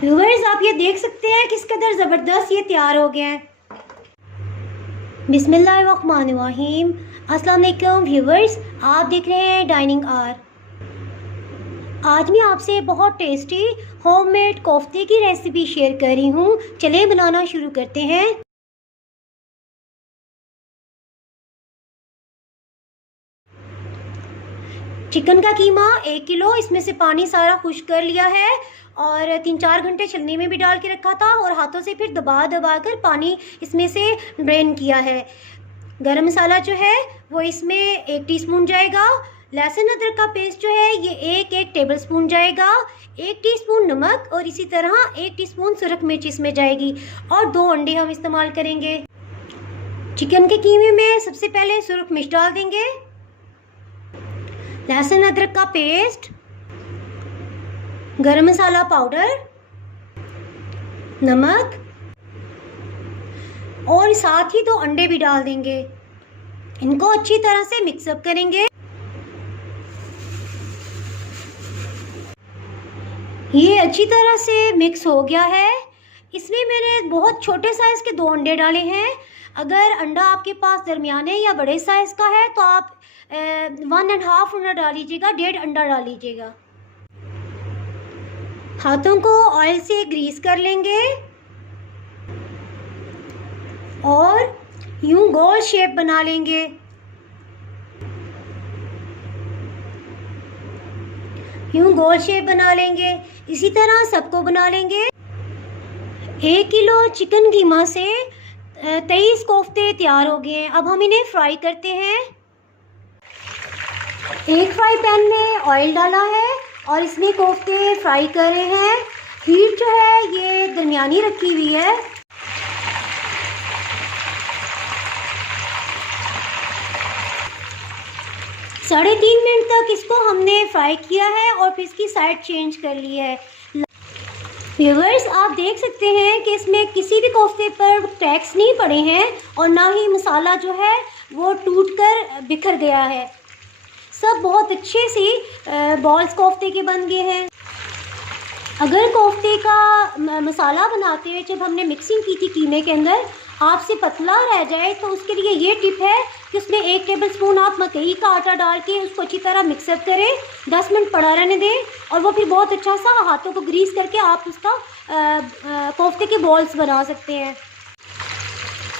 Viewers, आप ये देख सकते हैं किस कदर ज़बरदस्त ये तैयार हो गया है। बिस्मिल्लाहिर्रहमानिर्रहीम। अस्सलाम वालेकुम व्यूअर्स, आप देख रहे हैं डाइनिंग आर। आज मैं आपसे बहुत टेस्टी होममेड कोफ्ते की रेसिपी शेयर कर रही हूँ। चलिए बनाना शुरू करते हैं। चिकन का कीमा 1 किलो, इसमें से पानी सारा खुश्क कर लिया है और 3-4 घंटे छलनी में भी डाल के रखा था और हाथों से फिर दबा दबा कर पानी इसमें से ड्रेन किया है। गरम मसाला जो है वो इसमें 1 टीस्पून जाएगा। लहसुन अदरक का पेस्ट जो है ये 1 टेबल स्पून जाएगा। 1 टीस्पून नमक और इसी तरह 1 टीस्पून सुरख मिर्च इसमें जाएगी और 2 अंडे हम इस्तेमाल करेंगे। चिकन के कीमे में सबसे पहले सुरख मिर्च डाल देंगे, लहसुन अदरक का पेस्ट, गरम मसाला पाउडर, नमक और साथ ही 2 अंडे भी डाल देंगे। इनको अच्छी तरह से मिक्सअप करेंगे। ये अच्छी तरह से मिक्स हो गया है। इसमें मैंने बहुत छोटे साइज़ के 2 अंडे डाले हैं। अगर अंडा आपके पास दरमियाने या बड़े साइज़ का है तो आप 1.5 अंडा डाल लीजिएगा, 1.5 अंडा डाल लीजिएगा। हाथों को ऑयल से ग्रीस कर लेंगे और यूं गोल शेप बना लेंगे। यूं गोल शेप बना लेंगे। इसी तरह सबको बना लेंगे। 1 किलो चिकन कीमा से 23 कोफ्ते तैयार हो गए हैं। अब हम इन्हें फ्राई करते हैं। एक फ्राई पैन में ऑयल डाला है और इसमें कोफ्ते फ्राई कर रहे हैं। हीट जो है ये दरमियानी रखी हुई है। साढ़े 3 मिनट तक इसको हमने फ्राई किया है और फिर इसकी साइड चेंज कर ली है। व्यूअर्स, आप देख सकते हैं कि इसमें किसी भी कोफ्ते पर क्रैक्स नहीं पड़े हैं और ना ही मसाला जो है वो टूटकर बिखर गया है। सब बहुत अच्छे से बॉल्स कोफ्ते के बन गए हैं। अगर कोफ्ते का मसाला बनाते हुए जब हमने मिक्सिंग की थी कीमे के अंदर आपसे पतला रह जाए तो उसके लिए ये टिप है कि उसमें 1 टेबल स्पून आप मकई का आटा डाल के उसको अच्छी तरह मिक्सअप करें, 10 मिनट पड़ा रहने दें और वो फिर बहुत अच्छा सा हाथों को ग्रीस करके आप उसका कोफ्ते के बॉल्स बना सकते हैं।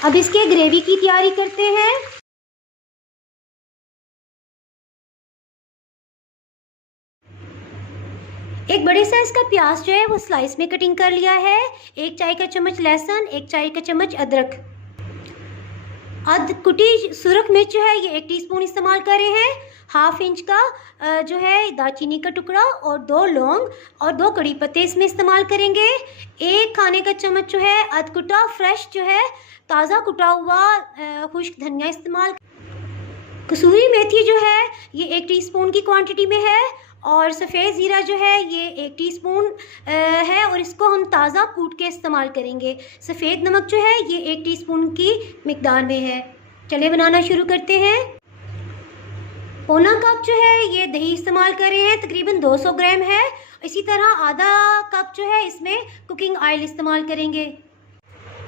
अब इसके ग्रेवी की तैयारी करते हैं। एक बड़े साइज़ का प्याज जो है वो स्लाइस में कटिंग कर लिया है। 1 चाय का चम्मच लहसुन, 1 चाय का चम्मच अदरक, कुटी सुरख मिर्च जो है ये 1 टीस्पून इस्तेमाल कर रहे हैं। 1/2 इंच का जो है दालचीनी का टुकड़ा और 2 लौंग और 2 कड़ी पत्ते इसमें इस्तेमाल करेंगे। 1 खाने का चम्मच जो है अधकुटा फ्रेश जो है ताज़ा कुटा हुआ खुश्क धनिया इस्तेमाल। कसूरी मेथी जो है ये 1 टीस्पून की क्वांटिटी में है और सफ़ेद ज़ीरा जो है ये 1 टीस्पून है और इसको हम ताज़ा कूट के इस्तेमाल करेंगे। सफ़ेद नमक जो है ये 1 टीस्पून की मिकदार में है। चलिए बनाना शुरू करते हैं। पौना कप जो है ये दही इस्तेमाल कर रहे हैं, तकरीबन 200 ग्राम है। इसी तरह आधा कप जो है इसमें कुकिंग ऑयल इस्तेमाल करेंगे।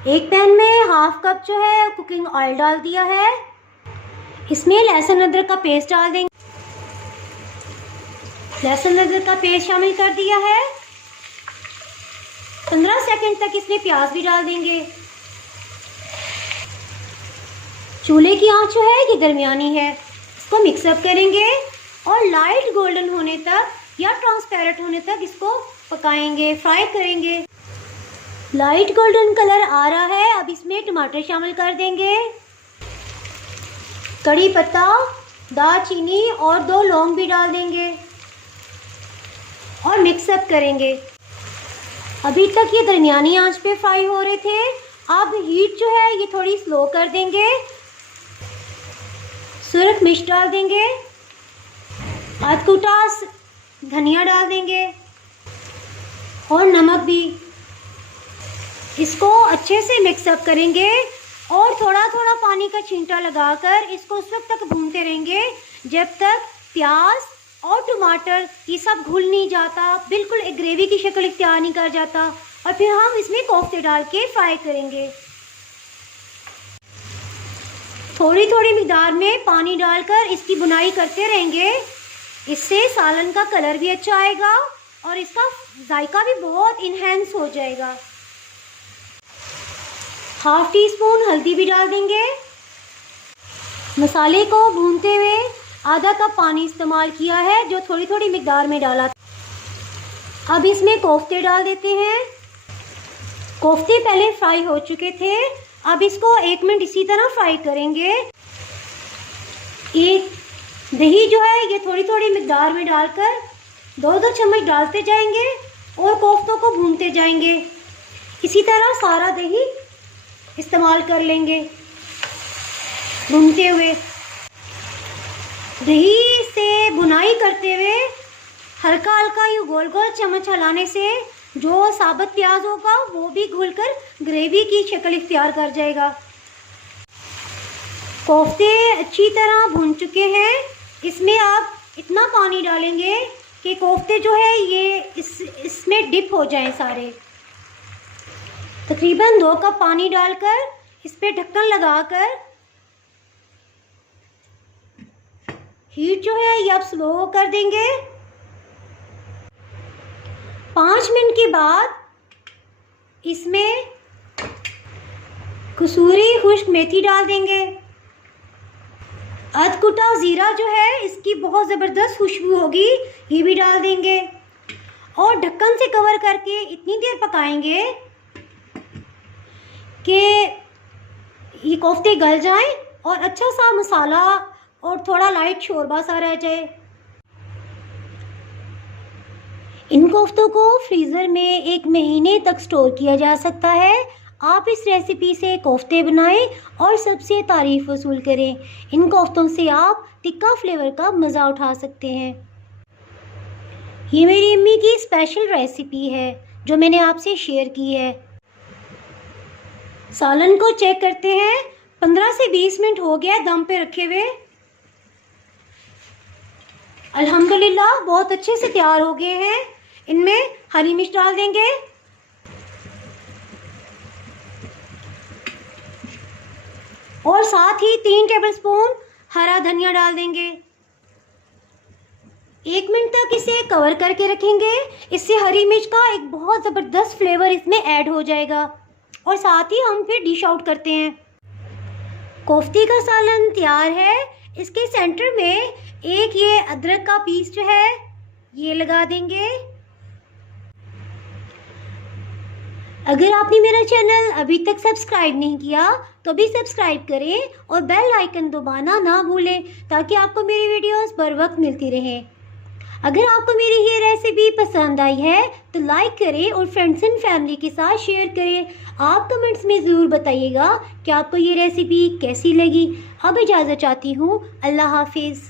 एक पैन में 1/2 कप जो है कुकिंग ऑयल डाल दिया है। इसमें लहसुन अदरक का पेस्ट डाल देंगे। लहसुन अदरक का पेस्ट शामिल कर दिया है। 15 सेकंड तक इसमें प्याज भी डाल देंगे। चूल्हे की आंच जो है ये दरमियानी है। इसको मिक्सअप करेंगे और लाइट गोल्डन होने तक या ट्रांसपेरेंट होने तक इसको पकाएंगे, फ्राई करेंगे। लाइट गोल्डन कलर आ रहा है। अब इसमें टमाटर शामिल कर देंगे, कड़ी पत्ता, दालचीनी और 2 लौंग भी डाल देंगे और मिक्सअप करेंगे। अभी तक ये दरमियानी आंच पे फ्राई हो रहे थे। अब हीट जो है ये थोड़ी स्लो कर देंगे। सुरख मिर्च डाल देंगे, अधकुटा धनिया डाल देंगे और नमक भी। इसको अच्छे से मिक्सअप करेंगे और थोड़ा थोड़ा पानी का छींटा लगाकर इसको उस वक्त तक भूनते रहेंगे जब तक प्याज और टमाटर, ये सब घुल नहीं जाता, बिल्कुल एक ग्रेवी की शक्ल इख्तियार नहीं कर जाता। और फिर हम इसमें कोफ्ते डाल के फ्राई करेंगे। थोड़ी थोड़ी मिकदार में पानी डालकर इसकी बुनाई करते रहेंगे। इससे सालन का कलर भी अच्छा आएगा और इसका जायका भी बहुत इन्हेंस हो जाएगा। हाफ टी स्पून हल्दी भी डाल देंगे। मसाले को भूनते हुए आधा कप पानी इस्तेमाल किया है, जो थोड़ी थोड़ी मिकदार में डाला था। अब इसमें कोफ्ते डाल देते हैं। कोफ्ते पहले फ्राई हो चुके थे, अब इसको 1 मिनट इसी तरह फ्राई करेंगे। एक दही जो है ये थोड़ी थोड़ी मिकदार में डालकर 2-2 चम्मच डालते जाएंगे और कोफ्तों को भूनते जाएंगे। इसी तरह सारा दही इस्तेमाल कर लेंगे भूनते हुए। दही से बुनाई करते हुए हल्का हल्का यूँ गोल गोल चम्मच हिलाने से जो साबुत प्याज होगा वो भी घुलकर ग्रेवी की शक्ल इख्तियार कर जाएगा। कोफ्ते अच्छी तरह भून चुके हैं। इसमें आप इतना पानी डालेंगे कि कोफ्ते जो है ये इसमें डिप हो जाएं सारे। तकरीबन 2 कप पानी डालकर इस पे ढक्कन लगाकर हीट जो है ये आप स्लो कर देंगे। 5 मिनट के बाद इसमें कसूरी खुश्क मेथी डाल देंगे। अधकुटा ज़ीरा जो है इसकी बहुत ज़बरदस्त खुशबू होगी, ये भी डाल देंगे और ढक्कन से कवर करके इतनी देर पकाएंगे कि ये कोफ्ते गल जाएं और अच्छा सा मसाला और थोड़ा लाइट शोरबा सा रह जाए। इन कोफ्तों को फ्रीज़र में 1 महीने तक स्टोर किया जा सकता है। आप इस रेसिपी से कोफ्ते बनाएं और सबसे तारीफ़ वसूल करें। इन कोफ्तों से आप तिक्का फ्लेवर का मज़ा उठा सकते हैं। ये मेरी अम्मी की स्पेशल रेसिपी है जो मैंने आपसे शेयर की है। सालन को चेक करते हैं। 15 से 20 मिनट हो गया दम पे रखे हुए। अल्हम्दुलिल्लाह बहुत अच्छे से तैयार हो गए हैं। इनमें हरी मिर्च डाल देंगे और साथ ही 3 टेबलस्पून हरा धनिया डाल देंगे। 1 मिनट तक इसे कवर करके रखेंगे। इससे हरी मिर्च का एक बहुत ज़बरदस्त फ्लेवर इसमें ऐड हो जाएगा और साथ ही हम फिर डिश आउट करते हैं। कोफ्ते का सालन तैयार है। इसके सेंटर में एक ये अदरक का पीस जो है ये लगा देंगे। अगर आपने मेरा चैनल अभी तक सब्सक्राइब नहीं किया तो भी सब्सक्राइब करें और बेल आइकन दबाना ना भूलें ताकि आपको मेरी वीडियोस बर वक्त मिलती रहें। अगर आपको मेरी ये रेसिपी पसंद आई है तो लाइक करें और फ्रेंड्स एंड फैमिली के साथ शेयर करें। आप कमेंट्स में ज़रूर बताइएगा कि आपको ये रेसिपी कैसी लगी। अब इजाज़त चाहती हूँ। अल्लाह हाफिज़।